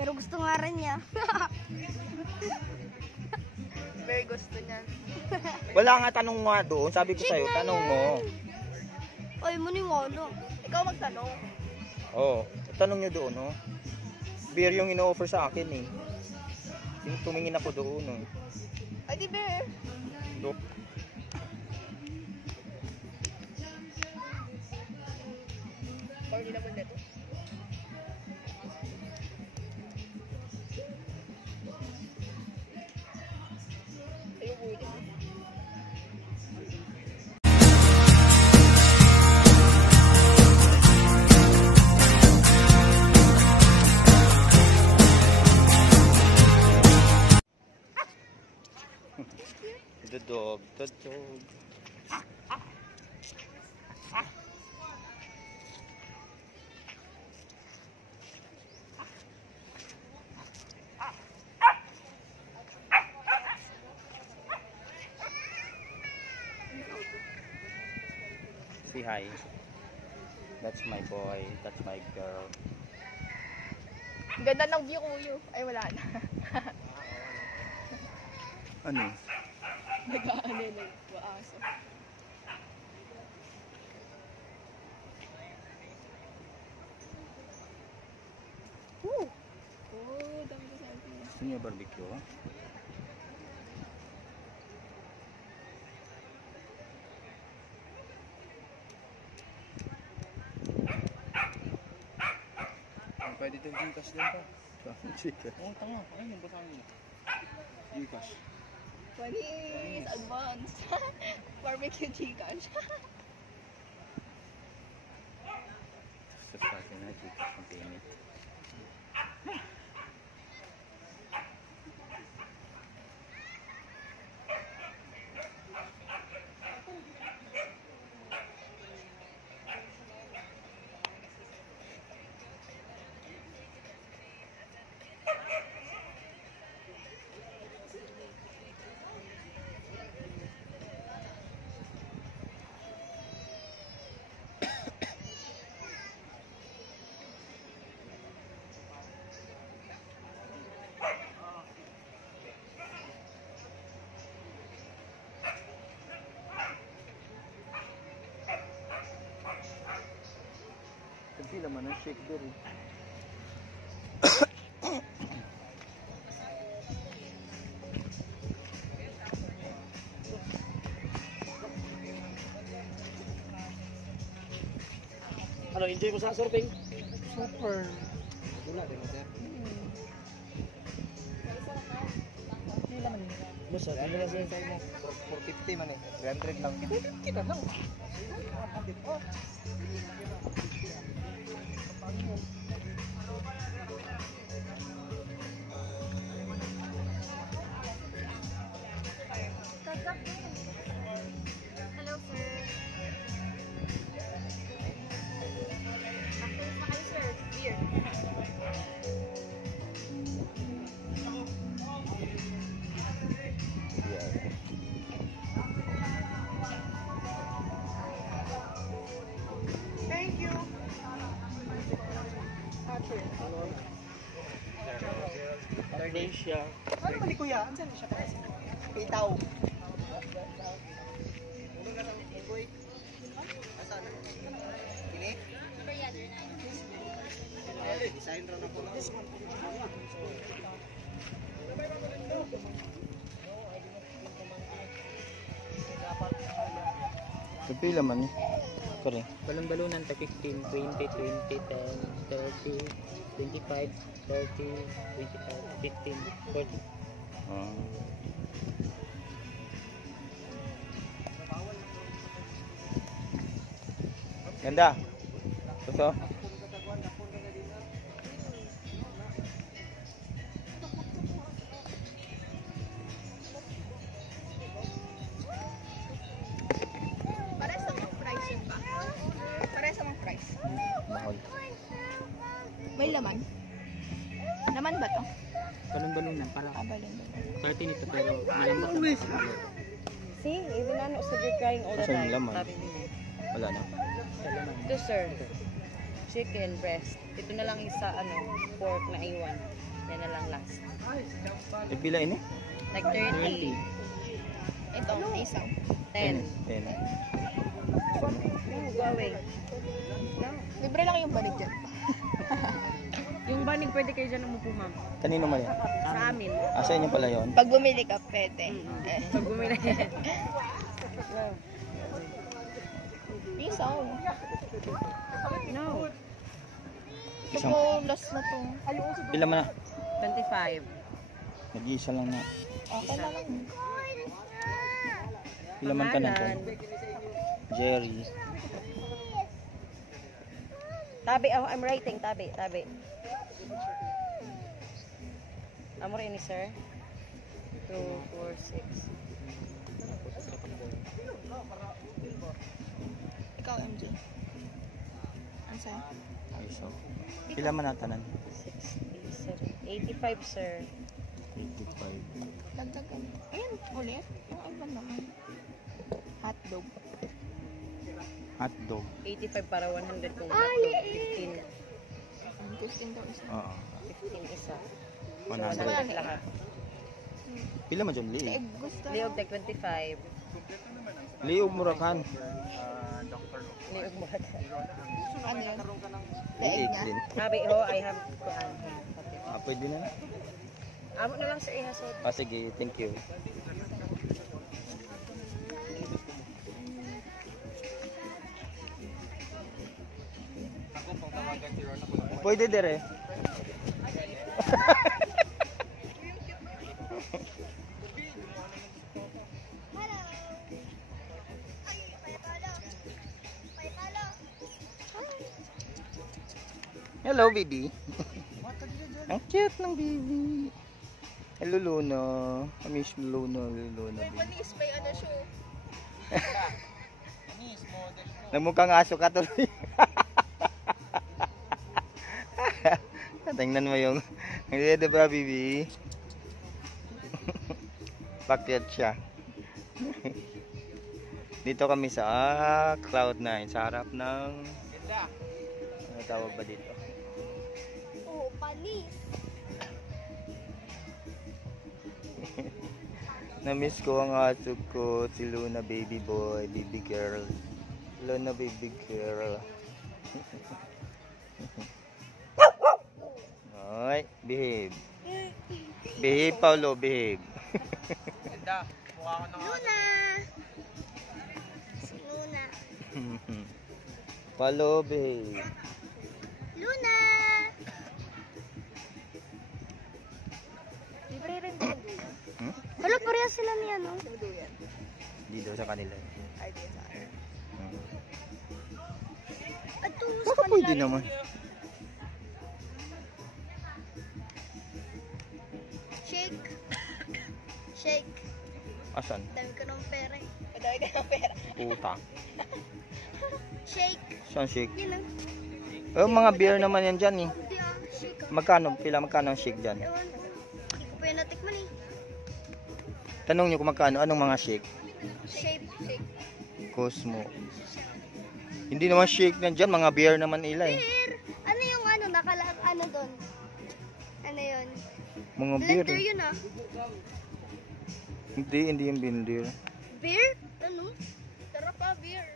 Pero gusto nga rin niya. Very gusto niya. Wala nga, tanong nga doon. Sabi ko sa'yo, tanong mo. Ay, maniwala. Ikaw magtanong. Oo, tanong nyo doon, oh. Beer yung ino-offer sa akin, eh. Tumingin ako doon, oh. Ay, di beer. Or di naman nito. Ayun, ulit. The dog. Say hi. That's my boy. That's my girl. Ganda ng view, kuyo. Ay, wala na. Ano? Nag-aano na maaso. Oh, dami ko sa atin. Gusto niyo barbecue? Pwede itong Gcash din pa. Chicken. Oo, tanga. Ayun, yung basahin mo. Gcash. 20 is advance. Barbecue Gcash. Sa akin na Gcash ang payment. Hindi naman ang shake beer eh. Ano, enjoy mo sa surfing? Super. Wala din mo, sir. Basta, ano na siya sa'yo mo? 450 man eh. 300 lang. 450 na lang. Hello, sir. Active na kayo, sir. Beer. Thank you. Indonesia. Ano ba ni Kuya? Ansan siya? Pitaw. Design ron ako na. Kapila man eh. Kare. Balon-balonan ta 15, 20, 20, 10, 30, 25, 30, 25, 15, 40. Ganda. Gusto? Para sa mga price yun ba? Para sa mga price. Mahal. May laman? Laman ba to? Balon-balonan para Balon. 30 nito pero malambot. See, even ano, so they're crying all the Saan yung time. laman? Wala na. Ito, sir. Chicken breast. Ito na lang isa, ano, pork na iwan. Yan na lang last. Pila ini? Like 30. Ito, isang. 10. 10. No, go away. Libre lang yung banig dyan. Yung banig pwede kayo dyan umupo, ma'am. Kanino man yan? Sa amin. Sa inyo pala yun? Pag bumili ka, pwede. Pag bumili. Isang. No. Ito Isang. po, last na to. Pila man na? 25. Nag-iisa lang na. Okay na lang. Pila man ka na to? Pangalan. Jerry. Tabi, I'm writing. Tabi. Amor ini, sir. 2, 4, 6. Ikaw, MJ. Ano sa'yo? Ay, so. Pila man na tanan? 60, 85, sir. 85. Dagdagan. Ayan, ulit. Yung iba naman. Hotdog. Hotdog. 85 para 100 kung hotdog. 15. 15 daw isa. Oo. 15 isa. So, 100. 100 lahat. Pila man dyan, Lee? Eh, gusto Liog tag 25. Liog Murakan. Liog mo. Ano yun? Liig din. Sabi ho, I have kuhan. Pwede na na. Amo na lang sa ihasod. Sige, thank you. Pwede dire. Hello, baby. Ang cute ng baby. Hello, Luna. I miss you, Luna. Luna, baby. Panis, may ano siya. Nagmukhang aso ka tuloy. Tingnan mo yung hindi, diba, baby? Bakit siya? Dito kami sa Cloud9, sa harap ng ano tawag ba dito? Oo, panis. Na-miss ko ang aso ko, si Luna baby boy, baby girl. Luna baby girl. Ay, behave. Behave, Paulo, behave. Luna! Si Luna. Paulo, behave. Luna! Libre rin din. Wala, parehas sila niya, no? Dito sa kanila. Ay, di sa akin. Hmm. At tungo sa Baka kanila pwede rin. naman. Shake. Shake. Asan? Dami ko ng pera eh. Dami ka ng pera. Puta. Shake. Saan shake? Yun lang. Mga beer naman yan dyan eh. Hindi shake ah. Magkano ang shake dyan? Ewan ko. Hindi ko pa yun natikman eh. Tanong nyo kung magkano, anong mga shake? Shake. Shake. Cosmo. Hindi naman shake na dyan, mga beer naman ila eh. Beer! Ano yung ano, ano doon? Ano yun? Mga beer Blender eh. yun ah. Hindi yung blender. Beer? Ano? Sarap pa, beer.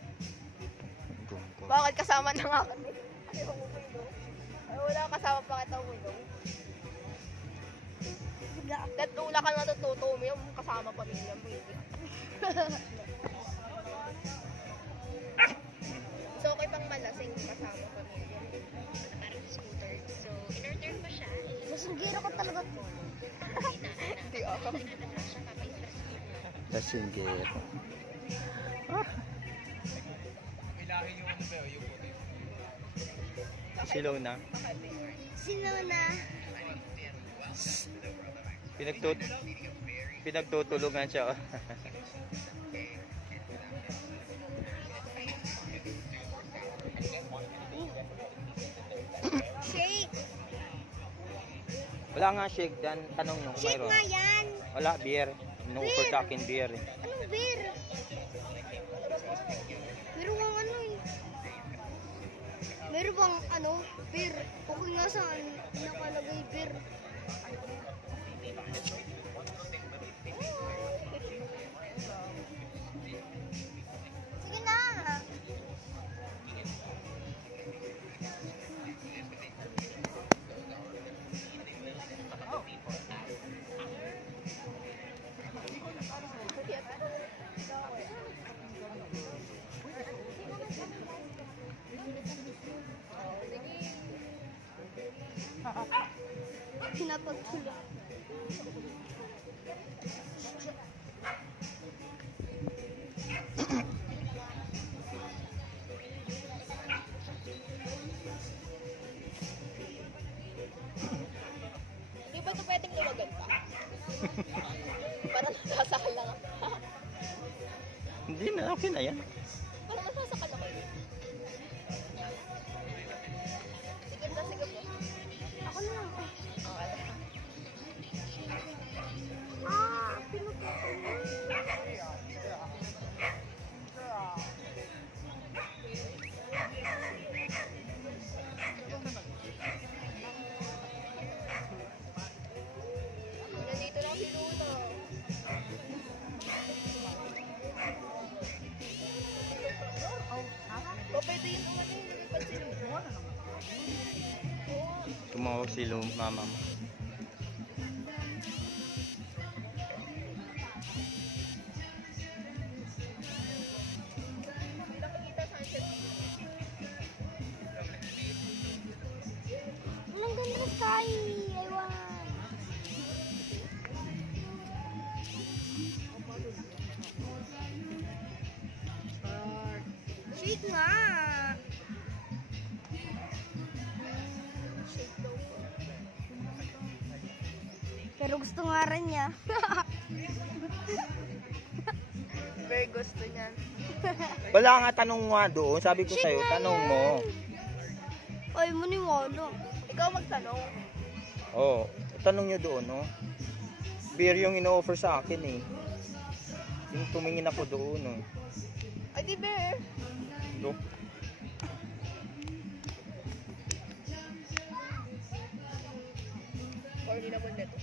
Bakit kasama na nga kami? Ayaw mo ba yun? Ay, wala kasama pa kita mo yun. Wala ka natututo mo yung kasama pamilya mo yun. So, okay pang malasing kasama pamilya. Parang scooter. So, in-order mo siya. Masunggiro ka talaga po. Hindi ako. Lasinggero. Silaw na. Sino na? Pinagtutulungan siya. Shake! Wala nga shake dyan. Tanong nyo kung Shake mayroon. nga yan! Wala, beer. Nung-offer sa akin beer eh. Anong beer? Meron kang ano eh. Meron bang beer? Okay nga saan nakalagay beer. Sige na. Pinapagtulog. Hindi ba ito pwedeng iwagan pa? Para nasasakal lang ako. Hindi na, okay na yan. Para masasakal ako. Sige na, sige po. Ako na lang. Nandito lang si Luna. O, pwede yung lumipad si Luna. Tumawag si mama mo. Walang ganda sky. Ewan. Shade nga. Shade daw po. Pero gusto nga rin niya. Very gusto niyan. Wala nga, tanong nga doon. Sabi ko sa'yo, tanong mo. Ay, maniwala. Ikaw magtanong. Oo, tanong nyo doon, no? Beer yung ino-offer sa akin, eh. Yung tumingin ako doon, no? Ay, di beer. Look. Or di naman neto.